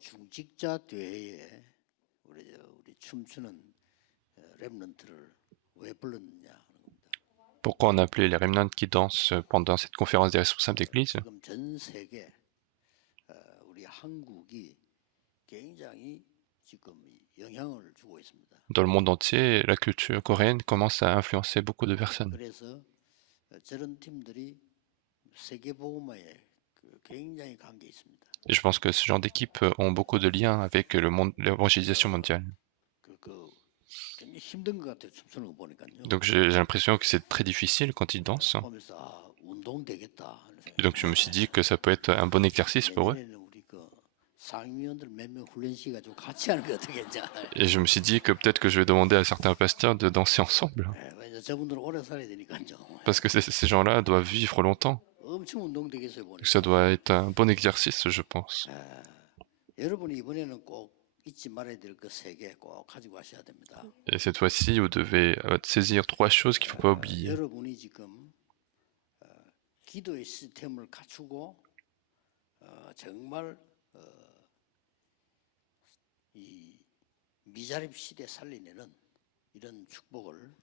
중직자 대회에 우리 춤추는 렘넌트를 왜 불렀느냐 하는 겁니다. Pourquoi on a appelé les remnants qui dansent pendant cette conférence des responsables d'église? 지금 전 세계 우리 한국이 굉장히 지금 영향을 주고 있습니다. Dans le monde entier, la culture coréenne commence à influencer beaucoup de personnes. 그래서 저런 팀들이 세계 복음화에 굉장히 관계 있습니다. Et je pense que ce genre d'équipes ont beaucoup de liens avec le monde, l'évangélisation mondiale. 굉장히 힘든 것 같아요. 춤추는 거 보니까요. Donc j'ai l'impression que c'est très difficile quand ils dansent. 보면서 운동 되겠다. Et donc je me suis dit que ça peut être un bon exercice pour eux. 내년에는 우리 상임위원들 몇 명 훈련시켜가지고 같이 하는 게 어떻게 했냐. Et je me suis dit que peut-être que je vais demander à certains pasteurs de danser ensemble. 왜냐 저분들은 오래 살아야 되니까요. Parce que ces gens-là doivent vivre longtemps. 엄청 운동 되겠어요 보니까. Donc ça doit être un bon exercice, je pense. 여러분이 이번에는 꼭 잊지 말아야 될 그 세 개 꼭 가지고 가셔야 됩니다. Et cette fois-ci, vous devez saisir trois choses qu'il ne faut pas oublier. 여러분이 지금 기도의 시스템을 갖추고 정말 이 미자립 시대 살리는 이런 축복을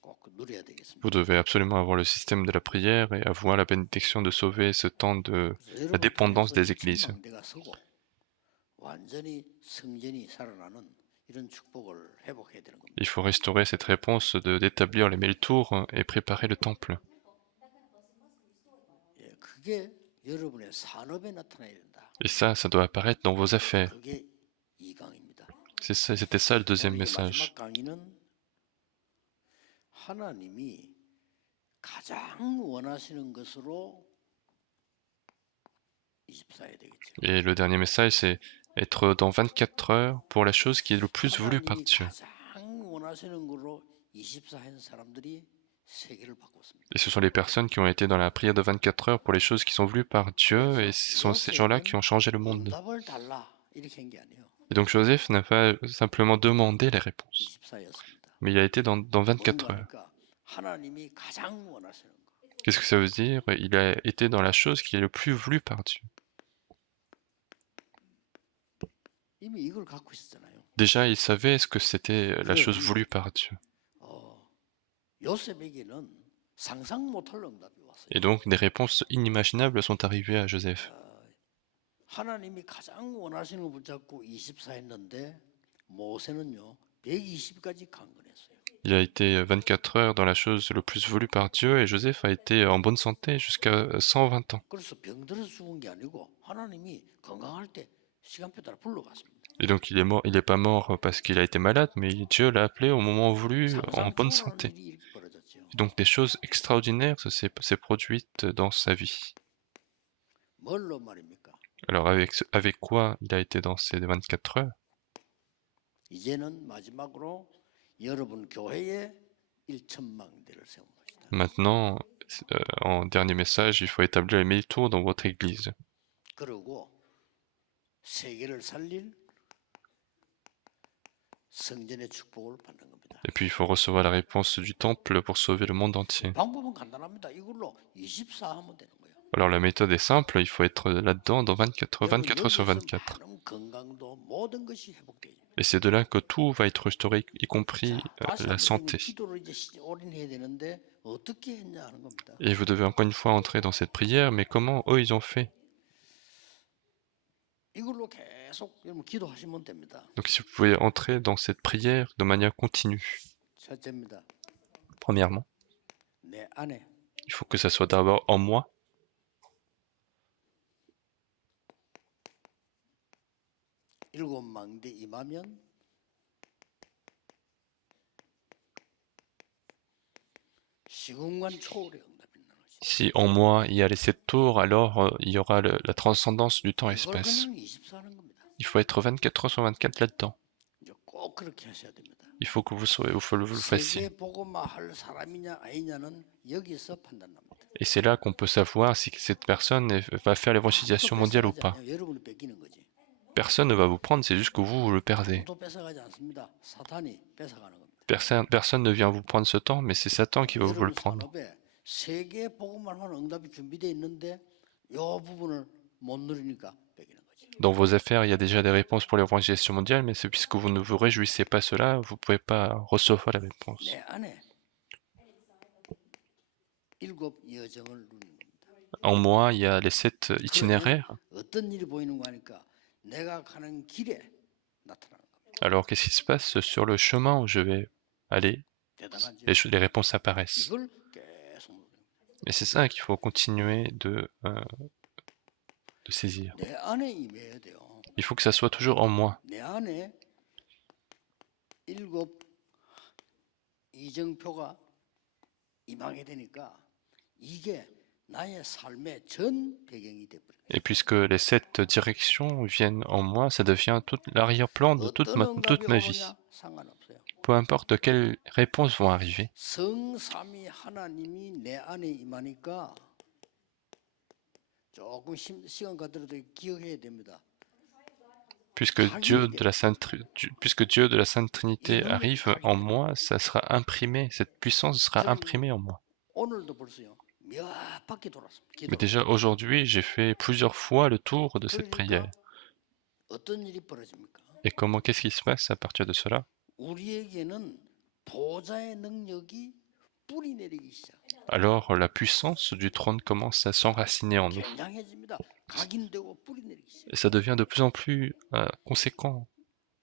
꼭 누려야 되겠습니다. Vous devez absolument avoir le système de la prière et avoir la bénédiction de sauver ce temps de la dépendance des églises. 완전히 성전이 살아나는 이런 축복을 회복해야 되는 겁니다. Il faut restaurer cette réponse d'établir les 1000 tours et préparer le temple. 그게 여러분의 산업에 나타나야 된다. Et ça doit apparaître dans vos affaires. 그게 이 강의입니다. C'était ça le deuxième message. 마지막 강의는 하나님이 가장 원하시는 것으로 24해야 되겠죠. Et le dernier message, c'est être dans 24 heures pour la chose qui est le plus voulue par Dieu. Et ce sont les personnes qui ont été dans la prière de 24 heures pour les choses qui sont voulues par Dieu, et ce sont ces gens-là qui ont changé le monde. Et donc Joseph n'a pas simplement demandé les réponses, mais il a été dans 24 heures. Qu'est-ce que ça veut dire? Il a été dans la chose qui est le plus voulue par Dieu. Déjà, il savait ce que c'était la chose voulue par Dieu. Et donc, des réponses inimaginables sont arrivées à Joseph. Il a été 24 heures dans la chose le plus voulue par Dieu, et Joseph a été en bonne santé jusqu'à 120 ans. Et donc il est pas mort parce qu'il a été malade, mais Dieu l'a appelé au moment voulu, en bonne santé. Et donc des choses extraordinaires s'est produites dans sa vie. Alors avec quoi il a été dans ces 24 heures? Maintenant, en dernier message, il faut établir les 1000 tours dans votre église. Et puis il faut recevoir la réponse du temple pour sauver le monde entier. Alors la méthode est simple, il faut être là-dedans dans 24 heures sur 24. Et c'est de là que tout va être restauré, y compris la santé. Et vous devez encore une fois entrer dans cette prière, mais comment eux ils ont fait? Donc si vous pouvez entrer dans cette prière de manière continue. Premièrement, il faut que ça soit d'abord en moi. Si en moi il y a les 7 tours, alors il y aura la transcendance du temps-espace. Il faut être 24 heures sur 24 là-dedans. Il faut que vous le fassiez. Et c'est là qu'on peut savoir si cette personne va faire l'évangélisation mondiale ou pas. Personne ne va vous prendre, c'est juste que vous le perdez. Personne ne vient vous prendre ce temps, mais c'est Satan qui va vous le prendre. Dans vos affaires, il y a déjà des réponses pour l'évangélisation mondiale, mais c'est puisque vous ne vous réjouissez pas cela, vous ne pouvez pas recevoir les réponses. 내 안에 7 여정을 누리는 겁니다. En moi, il y a les 7 그러면 itinéraires. 어떤 일이 보이는 거 하니까 내가 가는 길에 나타나는 겁니다. Alors, qu'est-ce qui se passe sur le chemin où je vais aller? 대단하죠. Les réponses apparaissent. 이걸 계속 누립니다. Et c'est ça qu'il faut continuer de saisir. 내 안에 임해야 돼요. Il faut que ça soit toujours en moi. 내 안에 7 이정표가 임하게 되니까 이게 나의 삶의 전 배경이 돼 버려요. Et puisque les 7 directions viennent en moi, ça devient tout l'arrière-plan de toute ma vie. 오느냐 상관없어요. Peu importe quelles réponses vont arriver. 성삼위 하나님이 내 안에 임하니까 조금 시간 가더라도 기억해야 됩니다. Puisque Dieu de la Sainte Trinité arrive en moi, ça sera imprimé, cette puissance sera imprimée en moi. 오늘도 벌써요. 몇 바퀴 돌았습니다. Mais déjà aujourd'hui, j'ai fait plusieurs fois le tour de cette prière. 어떤 일이 벌어집니까? Et qu'est-ce qui se passe à partir de cela? 우리에게는 보좌의 능력이 뿌리 내리기 시작. Alors la puissance du trône commence à s'enraciner en nous. 굉장해집니다. 각인되고 뿌리 내리기 시작. Et ça devient de plus en plus conséquent.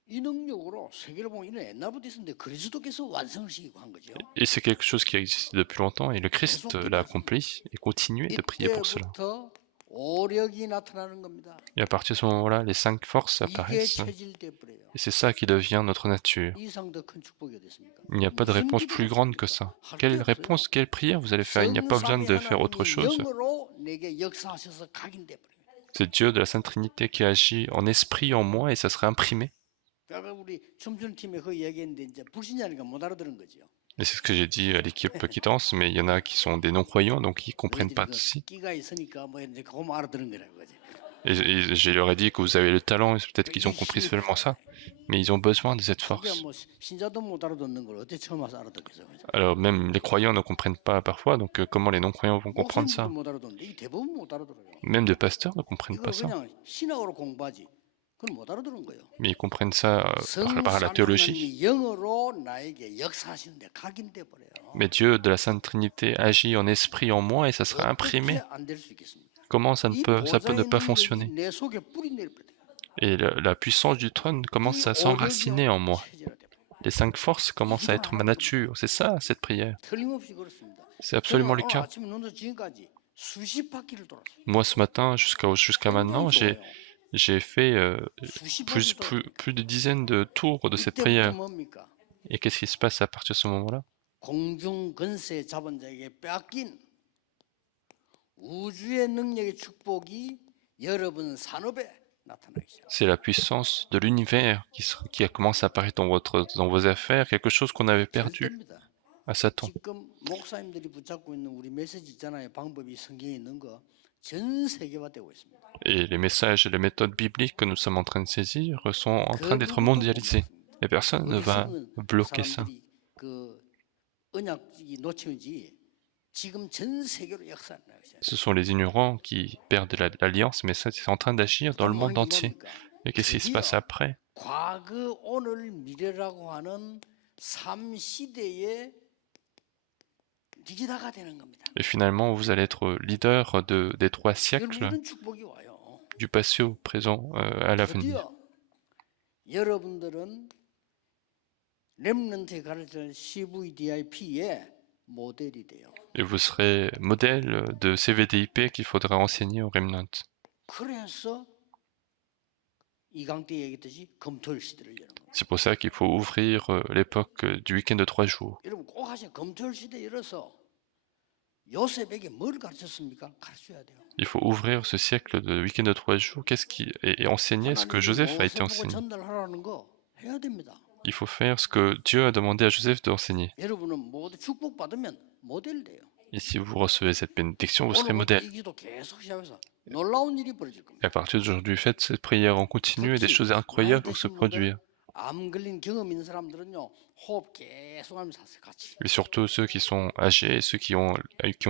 이 능력으로 세계를 보면 이는 옛날부터 있었는데 그리스도께서 완성을 시키고 한 거죠. Et c'est quelque chose qui existe depuis longtemps et le Christ l'a accompli et continuez de prier pour cela. 이때부터 오력이 나타나는 겁니다. Et à partir de ce moment-là, les 5 forces 이게 apparaissent. 체질돼 버려요. Et c'est ça qui devient notre nature. 이 이상 더 큰 축복이 어딨습니까? Il n'y a pas de réponse plus grande que ça. Quelle réponse, quelle prière vous allez faire? Il n'y a pas besoin de faire autre chose. 영으로 내게 역사하셔서 각인돼 버려요. C'est Dieu de la Sainte Trinité qui agit en esprit en moi et ça sera imprimé. 아까 우리 춤추는 팀에 그 얘기했는데 이제 불신자니까 못 알아들은 거죠. Et c'est ce que j'ai dit à l'équipe qui danse, mais il y en a qui sont des non-croyants, donc ils comprennent pas ceci. 끼가 있으니까 뭐 이제 그거만 알아들은 거라고 거지. Et je leur ai dit que vous avez le talent, et peut-être qu'ils ont compris seulement ça, mais ils ont besoin de cette force. 뭐 신자도 못 알아듣는 걸 어떻게 처음 와서 알아듣겠어. Alors même les croyants ne comprennent pas parfois, donc comment les non-croyants vont comprendre ça? 못 알아듣는데 이 대부분 못 알아들어요. Même des pasteurs ne comprennent pas ça. 그냥 신학으로 공부하지. 그건 못 알아들은 거예요. Mais ils comprennent ça par la théologie. 영으로 나에게 역사하시는데 각인돼 버려요. Mais Dieu de la Sainte Trinité agit en esprit en moi et ça sera imprimé. 안될 수 있겠습니까? Comment ça peut ne pas fonctionner? 내 속에 뿌리 내릴 거예요. Et la puissance du trône commence à s'enraciner en moi. 체질화 돼 버려요. Les 5 forces commencent à être ma nature. C'est ça, cette prière. 틀림없이 그렇습니다. C'est absolument le cas. 아침에 눈에서 지금까지 수십 바퀴를 돌았어요. Moi, ce matin, jusqu'à maintenant, j'ai fait plus de dizaines de tours de cette prière. 뭡니까? Et qu'est-ce qui se passe à partir de ce moment-là? 공중 권세 잡은 자에게 빼앗긴 우주의 능력의 축복이 여러분 산업에 나타나기 시작. C'est la puissance de l'univers qui a commencé à apparaître dans vos affaires, quelque chose qu'on avait perdu à Satan. 지금 목사님들이 붙잡고 있는 우리 메시지 있잖아요. 방법이 성경에 있는 거 전 세계화되고 있습니다. Et les messages et les méthodes bibliques que nous sommes en train de saisir sont en train d'être mondialisés. Et personne ne va bloquer ça. 그 언약이 놓치는지 지금 전 세계로 역사한다. Ce sont les ignorants qui perdent l'alliance, mais ça, c'est en train d'agir dans le monde entier. Et qu'est-ce qui se passe après? 과거, 오늘, 미래라고 하는 3시대의 리더가 되는 겁니다. Et finalement, vous allez être leader des 3 siècles, 이런 축복이 와요. du passé au présent, à l'avenir. 드디어 여러분들은 렘넌트에 가르칠 CVDIP의 모델이 돼요. Et vous serez modèle de CVDIP qu'il faudra enseigner au Remnant. 그래서 이강 때 얘기했듯이 금토일 시대를 여는 거예요. C'est pour ça qu'il faut ouvrir l'époque du week-end de 3 jours. 여러분 꼭 하세요. 금토일 시대 열어서 요셉에게 뭘 가르쳤습니까? 가르쳐야 돼요. Il faut ouvrir ce siècle de week-end de 3 jours. Et enseigner ce que Joseph a été enseigné. 전달하라는 거 해야 됩니다. Il faut faire ce que Dieu a demandé à Joseph d'enseigner. 여러분은 모두 축복받으면 모델 돼요. Et si vous recevez cette bénédiction, vous serez modèle. 이 기도 계속 시작해서 놀라운 일이 벌어질 겁니다. Et à partir d'aujourd'hui, faites cette prière en continu et des choses incroyables vont se produire. 암 걸린 경험 있는 사람들은요 호흡 계속하면서 하세요 같이. Et surtout ceux qui sont âgés et ceux qui ont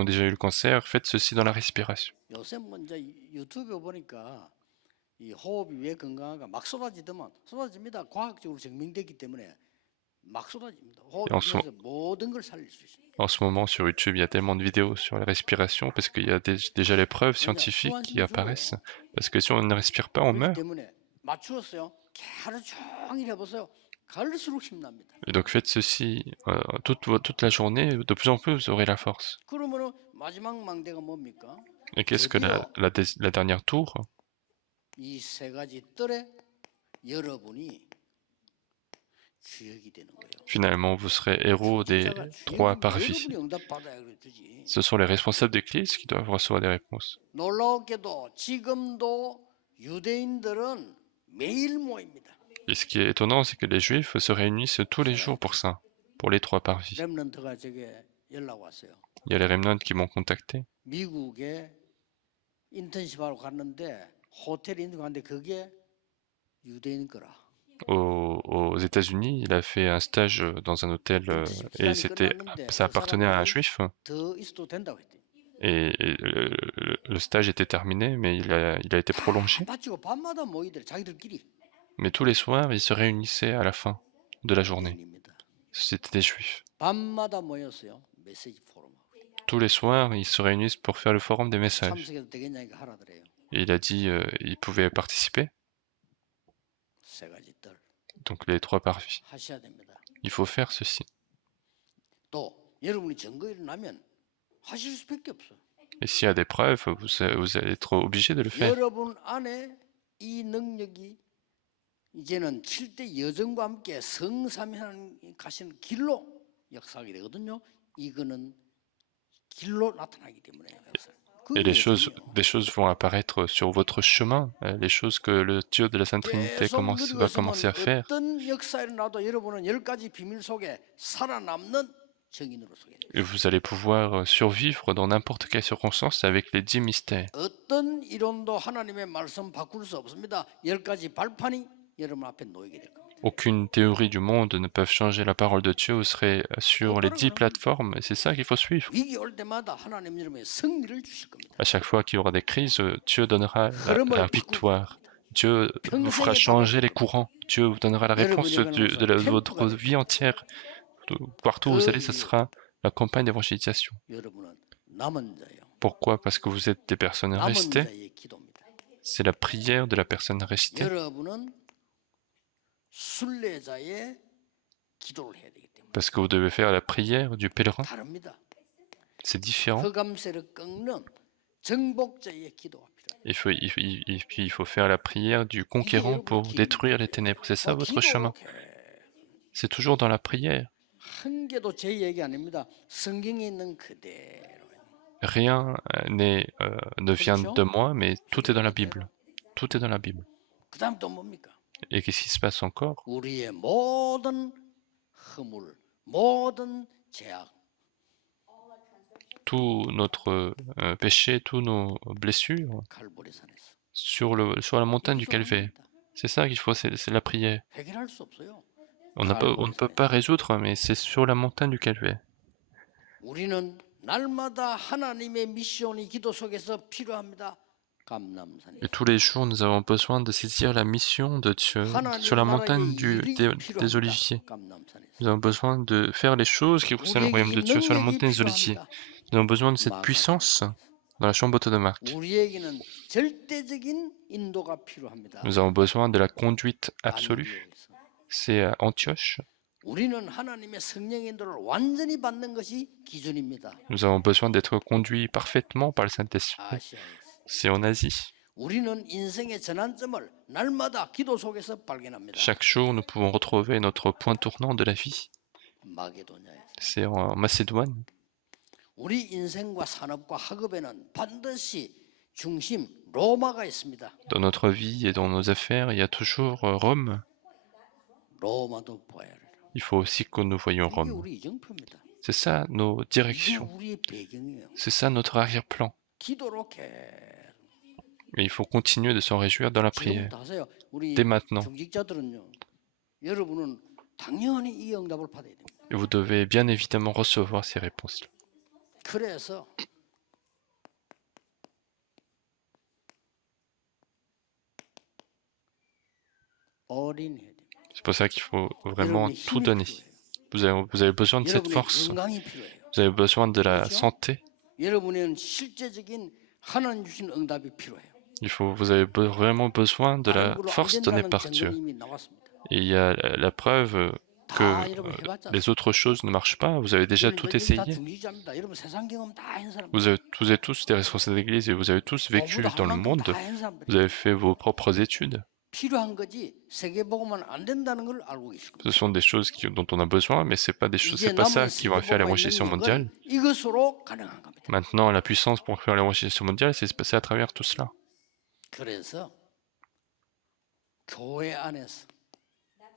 déjà eu le cancer, faites ceci dans la respiration. 요새 먼저 유튜브에 보니까 이 호흡이 왜 건강한가? 막 쏟아지더만 쏟아집니다. 과학적으로 증명됐기 때문에 막 쏟아집니다. Et 호흡이 그래서 모든 걸 살릴 수 있습니다. en ce moment, sur YouTube, il y a tellement de vidéos sur la respiration parce qu'il y a déjà les preuves 왜냐? scientifiques qui 수완심이 apparaissent. 죽어요. Parce que si on ne respire pas, on 그렇기 meurt. 때문에 맞추었어요. 하루 종일 해보세요. 갈수록 힘납니다. Et donc faites ceci toute la journée, de plus en plus vous aurez la force. 그러면은 마지막 망대가 뭡니까? Et qu'est-ce que 드디어 la dernière tour? 이 세 가지 뜰에 여러분이 주역이 되는 거예요. Finalement, vous serez héros des 진짜가 3 주역은 parvis. 여러분이 응답받아야 그러지. Ce sont les responsables des clés qui doivent recevoir des réponses. 놀라웠게도 지금도 유대인들은 매일 모입니다. Et ce qui est étonnant, c'est que les juifs se réunissent tous les jours pour ça, pour les 3 parvis. 렘넌트가 제게 연락 왔어요. Il y a les remnants qui m'ont contacté. 미국에 인턴십하러 갔는데 호텔 인턴 갔는데 그게 유대인 거라. Aux États-Unis, il a fait un stage dans un hôtel et ça appartenait à un juif. 더 있어도 된다고 했대. Et le stage était terminé, mais il a été prolongé. 마치고 밤마다 모이들 자기들끼리. Mais tous les soirs, ils se réunissaient à la fin de la journée. 유대인입니다. C'était des juifs. 밤마다 모였어요. 메시지 포럼. Tous les soirs, ils se réunissent pour faire le forum des messages. 참석해도 되겠냐니까 하라더래요. Et il a dit il pouvait participer. 세 가지 뜰 Donc les 3 parvis. 하셔야 됩니다. Il faut faire ceci. 또 여러분이 증거 일어나면 하실 수밖에 없어요. Et s'il y a des preuves, vous allez être obligé de le faire. 여러분 안에 이 능력이 이제는 7대 여정과 함께 성삼위 하나님 가시는 길로 역사하게 되거든요. 이거는 길로 나타나기 때문에 역사. Et des choses vont apparaître sur votre chemin, les choses que le Dieu de la Sainte Trinité va commencer à faire. 어떤 역사에 나도 여러분은 10가지 비밀 속에 살아남는 증인으로 소개. Et vous allez pouvoir survivre dans n'importe quelle circonstance avec les 10 mystères. 어떤 이론도 하나님의 말씀 바꿀 수 없습니다. 10가지 발판이 여러분 앞에 놓이게 될 겁니다. Aucune théorie du monde ne peut changer la parole de Dieu. Vous serez sur les 10 plateformes et c'est ça qu'il faut suivre. 위기 올 때마다 하나님 여러분의 승리를 주실 겁니다. À chaque fois qu'il y aura des crises, Dieu donnera la victoire. Dieu vous fera changer les courants. Dieu vous donnera la réponse de votre vie entière. Partout où vous allez, ce sera la campagne d'évangélisation. 여러분은 남은 자예요. Pourquoi? Parce que vous êtes des personnes 남은 restées. 자의 기도입니다. C'est la prière de la personne restée. 여러분은 순례자의 기도를 해야 되기 때문에 Parce que vous devez faire la prière du pèlerin. 다릅니다. C'est différent. 흑암세를 꺾는 정복자의 기도가 필요해요. Il faut faire la prière du conquérant pour détruire les ténèbres. C'est ça votre chemin. C'est toujours dans la prière. 한 개도 제 얘기 아닙니다. 성경에 있는 그대로. Rien ne vient de moi, mais tout est dans la Bible. Tout est dans la Bible. 그다음 또 뭡니까? Et qu'est-ce qui se passe encore? 우리의 모든 허물, 모든 죄악, Tout notre péché, tous nos blessures 갈보리 산에서 sur la montagne du Calvaire. C'est ça qu'il faut, c'est la prière. 해결할 수 없어요. On ne peut pas résoudre, mais c'est sur la montagne du Calvaire. 우리는 날마다 하나님의 미션이 기도 속에서 필요합니다. 감람산에. Et tous les jours, nous avons besoin de saisir la mission de Dieu sur la montagne des Oliviers. Nous avons besoin de faire les choses qui concernent le royaume de Dieu sur la montagne des Oliviers. Nous avons besoin de cette puissance dans la chambre haute de Marc. 우리에게는 절대적인 인도가 필요합니다. Nous avons besoin de la conduite absolue. C'est à Antioche. 우리는 하나님의 성령의 인도를 완전히 받는 것이 기준입니다. Nous avons besoin d'être conduits parfaitement par le Saint-Esprit. 아시아에서. C'est en Asie. 우리는 인생의 전환점을 날마다 기도 속에서 발견합니다. Chaque jour, nous pouvons retrouver notre point tournant de la vie. 마게도냐에서. C'est en Macédoine. 우리 인생과 산업과 학업에는 반드시 중심 로마가 있습니다. Dans notre vie et dans nos affaires, il y a toujours Rome. 로마도 보아야 해요. Il faut aussi que nous voyions 이게 Rome. 우리 이정표입니다. C'est ça nos 이게 directions. 우리의 배경이에요. C'est ça notre arrière-plan. 기도로 계속. Et il faut continuer de s'en réjouir dans la prière. 지금부터 하세요. 우리 Dès maintenant. 중직자들은요. 여러분은 당연히 이 응답을 받아야 됩니다. Et vous devez bien évidemment recevoir ces réponses-là. 그래서 C'est pour ça qu'il faut vraiment 여러분의 tout 힘이 donner. 필요해요. Vous avez besoin de cette 여러분의 force, 건강이 필요해요. vous avez besoin de la 그렇죠? santé. 여러분은 실제적인 하나님 주신 응답이 필요해요. Vous avez vraiment besoin de 다른 la 걸로 안 force donnée 된다는 par Dieu. 증거는 이미 나왔습니다. Et il y a la preuve que 다 여러분 해봤지 les 않습니까? autres choses ne marchent pas. Vous avez déjà 여러분 tout 여기 다 essayé. 중지자입니다. 여러분 세상 경험 다 한 사람. Vous avez tous des responsables d'église et vous avez tous 공부도 vécu 할 dans le 만큼 monde. 다 한 사람들. Vous avez fait vos propres études. 필요한 거지 세계복음은 안 된다는 걸 알고 계시고. Ce sont des choses dont on a besoin, mais c'est pas 이제 pas ça 남은 qui va faire 세계복음의 l'évangélisation mondiale. 능력은 이것으로 가능한 겁니다. Maintenant, la puissance pour faire l'évangélisation mondiale, c'est se passer à travers tout cela. 그래서 교회 안에서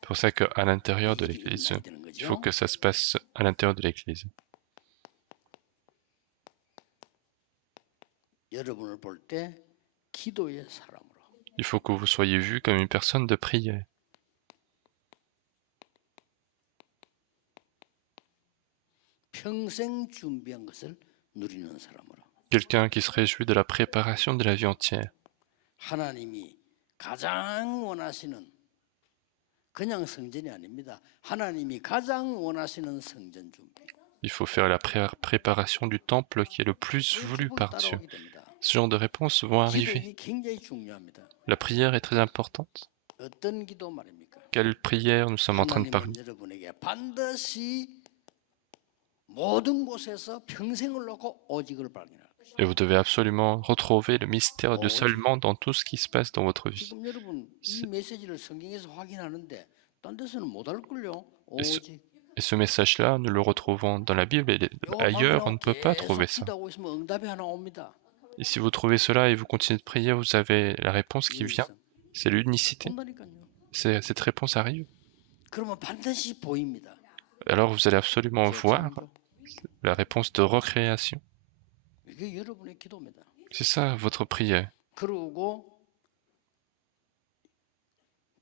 C'est pour ça qu'à l'intérieur de l'église, 일어나야 되는 il faut 거죠. que ça se passe à l'intérieur de l'église. 여러분을 볼 때 기도의 사람으로. Il faut que vous soyez vu comme une personne de prière. 평생 준비한 것을 누리는 사람으로. Quelqu'un qui se réjouit de la préparation de la vie entière. 하나님이 가장 원하시는 그냥 성전이 아닙니다. 하나님이 가장 원하시는 성전 준비. Il faut faire la préparation du temple qui est le plus voulu par Dieu. Ce genre de réponses vont arriver. 기도가 굉장히 중요합니다. La prière est très importante. 어떤 기도 말입니까? Quelle prière nous sommes en train de parler? 하나님은 여러분에게 반드시 모든 곳에서 평생을 놓고 오직을 발견할 것이다. Et vous devez absolument retrouver le mystère de seulement dans tout ce qui se passe dans votre vie. 지금 여러분 이 메시지를 성경에서 확인하는데 딴 데서는 못 알걸요. 오직 Et ce message-là, nous le retrouvons dans la Bible et ailleurs, on ne peut pas trouver ça. 기도하고 있으면 응답이 하나 옵니다. Et si vous trouvez cela et vous continuez de prier, vous avez la réponse qui vient. C'est l'unicité. 온다니까요. Cette réponse arrive. 그러면 반드시 보입니다. Alors vous allez absolument voir 재창조. la réponse de recréation. 이게 여러분의 기도입니다. C'est ça votre prière. 그리고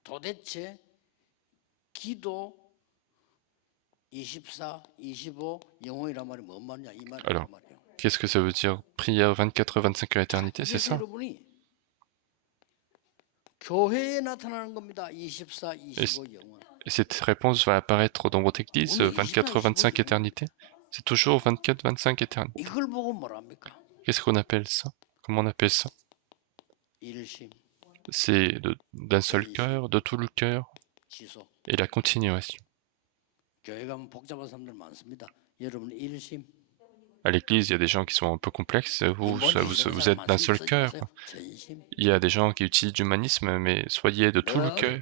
도대체 기도 24, 25 영혼이란 말이 뭔 말이냐 이 말이란 Alors, 말이에요. Qu'est-ce que ça veut dire? Prière 24 heures, 25 heures éternité, c'est ça? 여러분이 교회에 나타나는 겁니다. 24, 25 영혼. Et cette réponse va apparaître dans votre église 24 heures, 25 éternité? C'est toujours 24, 25 éternité. 이걸 보고 뭐랍니까? Qu'est-ce qu'on appelle ça? Comment on appelle ça? 일심, C'est d'un seul cœur, de tout le cœur, 지속. et la continuation. 교회 가면 복잡한 사람들 많습니다. 여러분 일심. À l'église, il y a des gens qui sont un peu complexes, vous êtes d'un seul cœur. 전심. Il y a des gens qui utilisent l'humanisme, mais soyez de tout le cœur.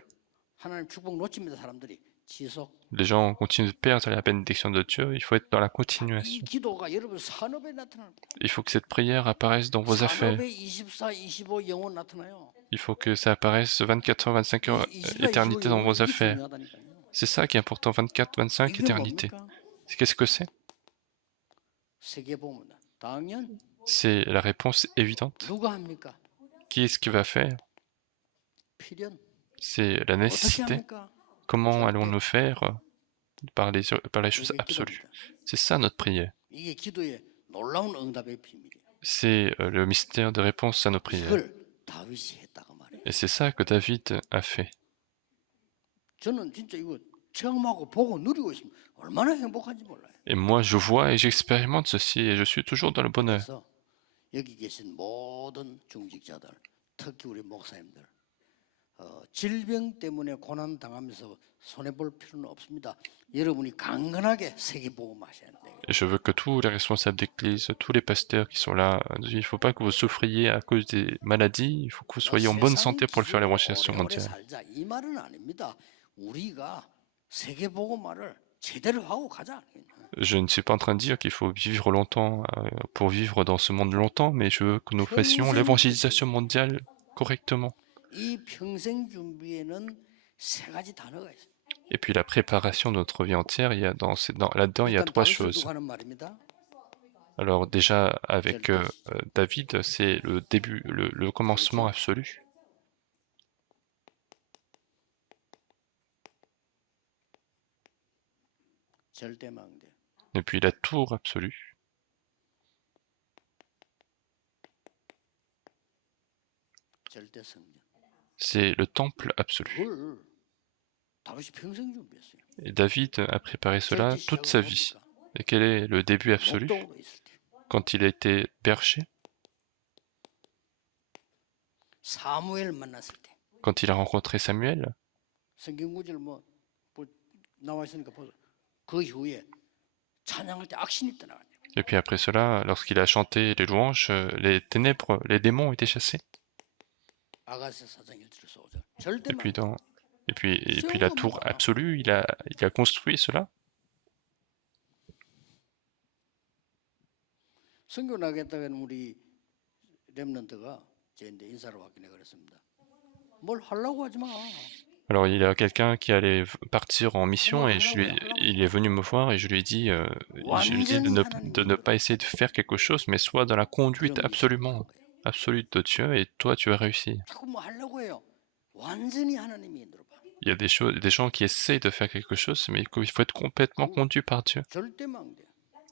하나님 축복 놓칩니다. 사람들이 지속. Les gens continuent de perdre la bénédiction de Dieu, il faut être dans la 이 continuation. 기도가 여러분 산업에 나타나는 거예요. Il faut que cette prière apparaisse dans vos affaires. 산업에 24, 25 영혼 나타나요. Il faut que ça apparaisse 24 heures, 25 heures éternité dans vos affaires. C'est ça qui est important, 24, 25 éternité. Qu'est-ce que c'est? 세계복음이다. 당연 C'est la réponse évidente. 누가 합니까? Qui est-ce qui va faire? 필연. C'est la 어떻게 nécessité. 합니까? Comment allons-nous faire par les choses 이게 absolues? 기도입니다. C'est ça notre prière. 이게 기도의 놀라운 응답의 비밀이에요. C'est le mystère de réponse à nos prières. 이걸 다윗이 했다고 말해요. Et c'est ça que David a fait. 저는 진짜 이거 체험하고 보고 누리고 있으면 얼마나 행복한지 몰라요. Et moi, je vois et j'expérimente ceci et je suis toujours dans le bonheur. 그래서 여기 계신 모든 중직자들, 특히 우리 목사님들, 질병 때문에 고난 당하면서 손해 볼 필요는 없습니다. 여러분이 강건하게 세계복음하셔야 돼요. Et je veux que tous les responsables d'église, tous les pasteurs qui sont là, il ne faut pas que vous souffriez à cause des maladies, il faut que vous soyez en bonne santé pour le faire l'évangélisation mondiale. 살자 이 말은 아닙니다. 우리가 세계복음화를 제대로 하고 가자. Je ne suis pas en train de dire qu'il faut vivre longtemps pour vivre dans ce monde longtemps, mais je veux que nous fassions l'évangélisation mondiale correctement. 이 평생 준비에는 세 가지 단어가 있어요. Et puis la préparation de notre vie entière, là-dedans, il y a trois choses. Alors déjà, avec David, c'est le début, le commencement absolu. Et puis la tour absolue. C'est le temple absolu. 다윗이 평생 준비했어요. Et David a préparé 될 cela 때 toute 시작은 sa vie. 뭡니까? Et quel est le début absolu? 목동으로 있을 때. Quand il a été berger, 사무엘 만났을 때. quand il a rencontré Samuel, 성경 구절 뭐 나와 있으니까 보세요. 그 이후에 찬양할 때 악신이 떠나가요. et puis après cela, lorsqu'il a chanté les louanges, les ténèbres, les démons ont été chassés. 아가스 사장 1절에서 5절. 절대 Et puis, 막 et puis la tour absolue, il a construit cela. 선교 나겠다는 우리 렘넌트가 저한테 인사를 왔길래 그랬습니다. 뭘 하려고 하지 마. Alors il y a quelqu'un qui allait partir en mission et il est venu me voir et je lui ai dit, je lui ai dit de ne pas essayer de faire quelque chose, mais soit dans la conduite absolue de Dieu et toi tu vas réussir. 자꾸 뭐 하려고 해요. 완전히 하나님이 인도를 봐. Il y a des gens qui essayent de faire quelque chose, mais il faut être complètement conduit par Dieu. 절대 망돼.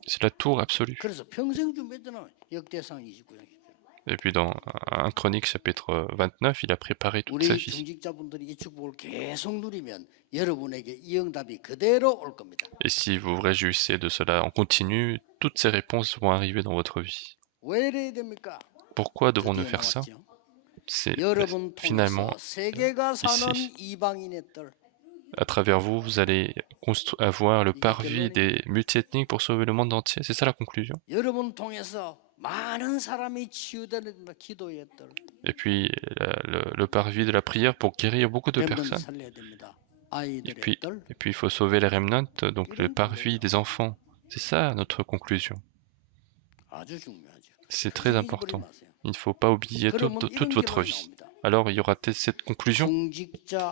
C'est la tour absolue. 그래서 평생 준비했잖아. 역대상 29장. Et puis dans 1 Chronique chapitre 29, il a préparé toute sa 우리 vie. 중직자분들이 이 축복을 계속 누리면 여러분에게 이 응답이 그대로 올 겁니다. Et si vous vous réjouissez de cela en continu, toutes ces réponses vont arriver dans votre vie. 왜 이래야 됩니까? Pourquoi devons-nous 드디어 faire ça? 나왔죠. C'est 여러분 finalement 통해서 세계가 사는 ici. 이방인의 딸. À travers vous, vous allez avoir le parvis des multiethniques pour sauver le monde entier. C'est ça la conclusion. 여러분 통해서 많은 사람이 치유되는 기도의 딸. Et puis le parvis de la prière pour guérir beaucoup de 렘넌트 personnes. 살려야 됩니다. Et 아이들의 딸. puis il faut sauver les remnants, donc le parvis des enfants. C'est ça notre conclusion. 아주 중요하죠. C'est très 그거 important. 잊어버리지 마세요. Il ne faut pas oublier 그러면 toute 이런 votre 결론이 vie. 나옵니다. Alors il y aura cette conclusion. 중직자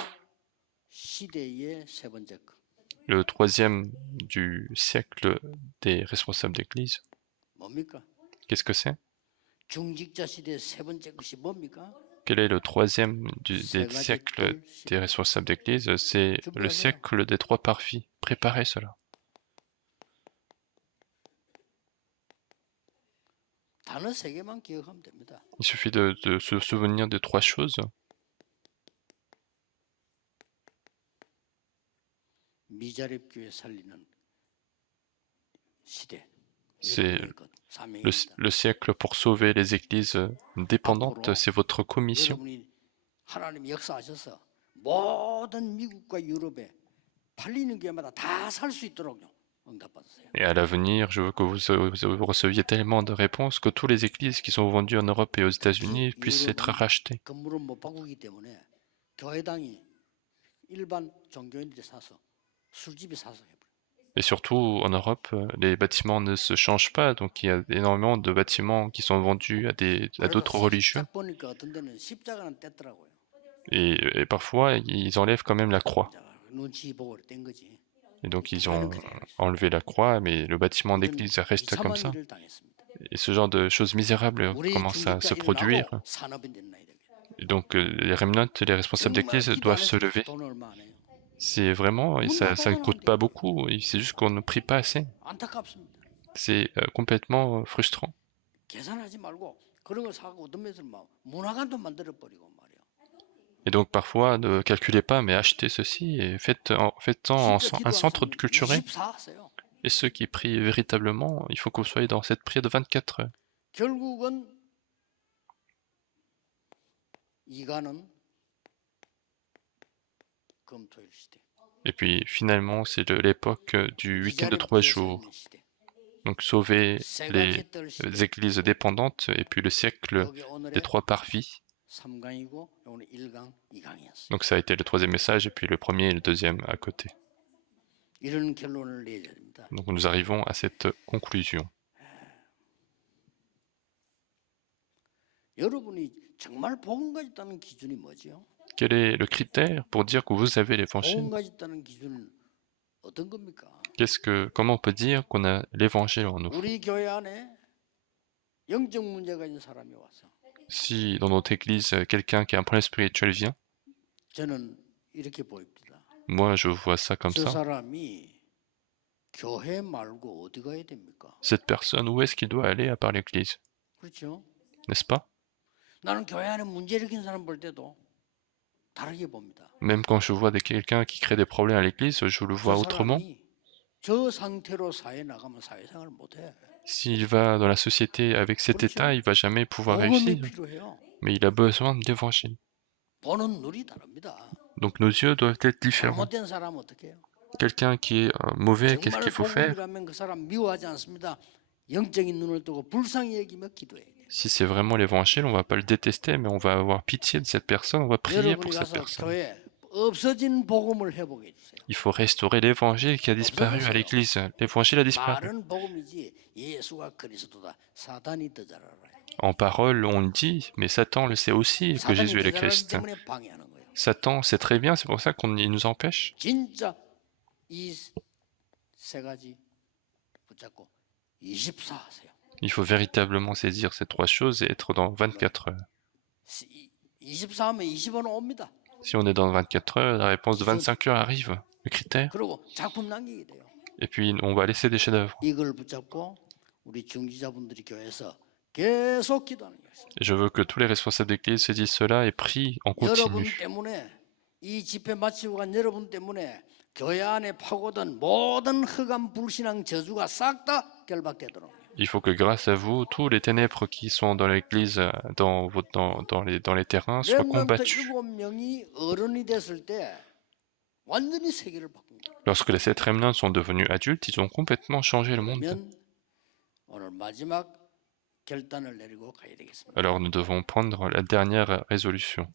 시대의 세 번째 것. Le troisième du siècle des responsables d'église. 뭡니까? Qu'est-ce que c'est? 중직자 시대의 세 번째 것이 뭡니까? Quel est le troisième des siècles des responsables d'église? C'est le siècle des trois parvis. Préparez cela. 단어 세 개만 기억하면 됩니다. Il suffit de se souvenir de trois choses. 미자립 교회 살리는 시대. C'est le siècle pour sauver les églises dépendantes, c'est votre commission. 여러분이 하나님 역사하셔서 모든 미국과 유럽에 팔리는 교회마다 다 살 수 있도록 응답받으세요. Et à l'avenir, je veux que vous receviez tellement de réponses que toutes les églises qui sont vendues en Europe et aux États-Unis puissent être rachetées. 건물을 못 바꾸기 때문에 교회당이 일반 종교인들이 사서 술집이 사서 해버려요. Et surtout, en Europe, les bâtiments ne se changent pas, donc il y a énormément de bâtiments qui sont vendus à d'autres religieux. 딱 보니까 어떤 데는 십자가는 뗐더라고요. Et parfois, ils enlèvent quand même la croix. 눈치 보고 뗀 거지. Et donc, ils ont enlevé la croix, mais le bâtiment d'église reste comme ça. Et ce genre de choses misérables commencent à se produire. Et donc, les remnants, les responsables d'église doivent se lever. C'est vraiment, et ça ne coûte pas beaucoup, c'est juste qu'on ne prie pas assez. C'est complètement frustrant. 계산하지 말고 그런 걸 사고 어떤 면에서는 막 문화관도 만들어 버리고 말이야. Et donc parfois, ne calculez pas, mais achetez ceci et faites-en un centre culturel. Et ceux qui prient véritablement, il faut que vous soyez dans cette prière de 24 heures. 결국은 이가는 금토일 시대. Et puis finalement, c'est l'époque du week-end de 3 jours. Donc sauver les églises dépendantes et puis le siècle des trois parvis. Donc ça a été le troisième message et puis le premier et le deuxième à côté. Donc nous arrivons à cette conclusion. Quel est le critère pour dire que vous avez l'évangile? Comment on peut dire qu'on a l'évangile en nous? Si dans notre église, quelqu'un qui a un problème spirituel vient, moi je vois ça comme ça. Cette personne, où est-ce qu'il doit aller à part l'église? N'est-ce pas? 다르게 봅니다. Même quand je vois quelqu'un qui crée des problèmes à l'église, je le 저 vois autrement. 사람이 저 상태로 사회에 나가면 사회생활 못해. S'il va dans la société avec cet état, 그렇죠? il va jamais pouvoir 복음이 réussir. 필요해요. Mais il a besoin de l'évangile. 보는 눈이 다릅니다. Donc nos yeux doivent être différents. 잘못된 사람 어떻게 해요? Quelqu'un qui est mauvais, qu'est-ce 정말 qu'il faut faire? 복음이라면 그 사람 미워하지 않습니다. 영적인 눈을 뜨고 불쌍히 여기며 기도해야 돼요. Si c'est vraiment l'évangile, on va pas le détester, mais on va avoir pitié de cette personne, on va prier pour 여러분이 cette 가서 personne. 교회 없어진 복음을 회복해 주세요. Il faut restaurer l'évangile qui a disparu à l'église. L'évangile a disparu. 말은 복음이지 예수가 그리스도다. 사단이 더 잘 알아요. En parole, on le dit, mais Satan le sait aussi que 사단이 Jésus est 더 le 잘 알기 Christ. 때문에 방해하는 거예요. Satan sait très bien, c'est pour ça qu'il nous empêche. 진짜 이 세 가지 붙잡고 24 하세요. Il faut véritablement saisir ces trois choses et être dans 24 heures. 24 하면 20원 옵니다. Si on est dans 24 heures, la réponse de 25 heures arrive, le critère. 그리고 작품 남기게 돼요. Et puis on va laisser des chefs-d'œuvre. 이걸 붙잡고 우리 중지자분들이 교회에서 계속 기도하는 거예요. Et je veux que tous les responsables d'église se disent cela et prient en 여러분 continu. 때문에 이 집회 마치고 간 여러분 때문에 교회 안에 파고든 모든 흑암 불신앙 저주가 싹 다 결박되도록. Il faut que grâce à vous, tous les ténèbres qui sont dans l'église, dans les terrains, soient 렘넌트 combattus. 7명이 어른이 됐을 때 완전히 세계를 바꾼 거예요. Lorsque les 7 remnants sont devenus adultes, ils ont complètement changé le monde. 그러면 오늘 마지막 결단을 내리고 가야 되겠습니다. Alors nous devons prendre la dernière résolution.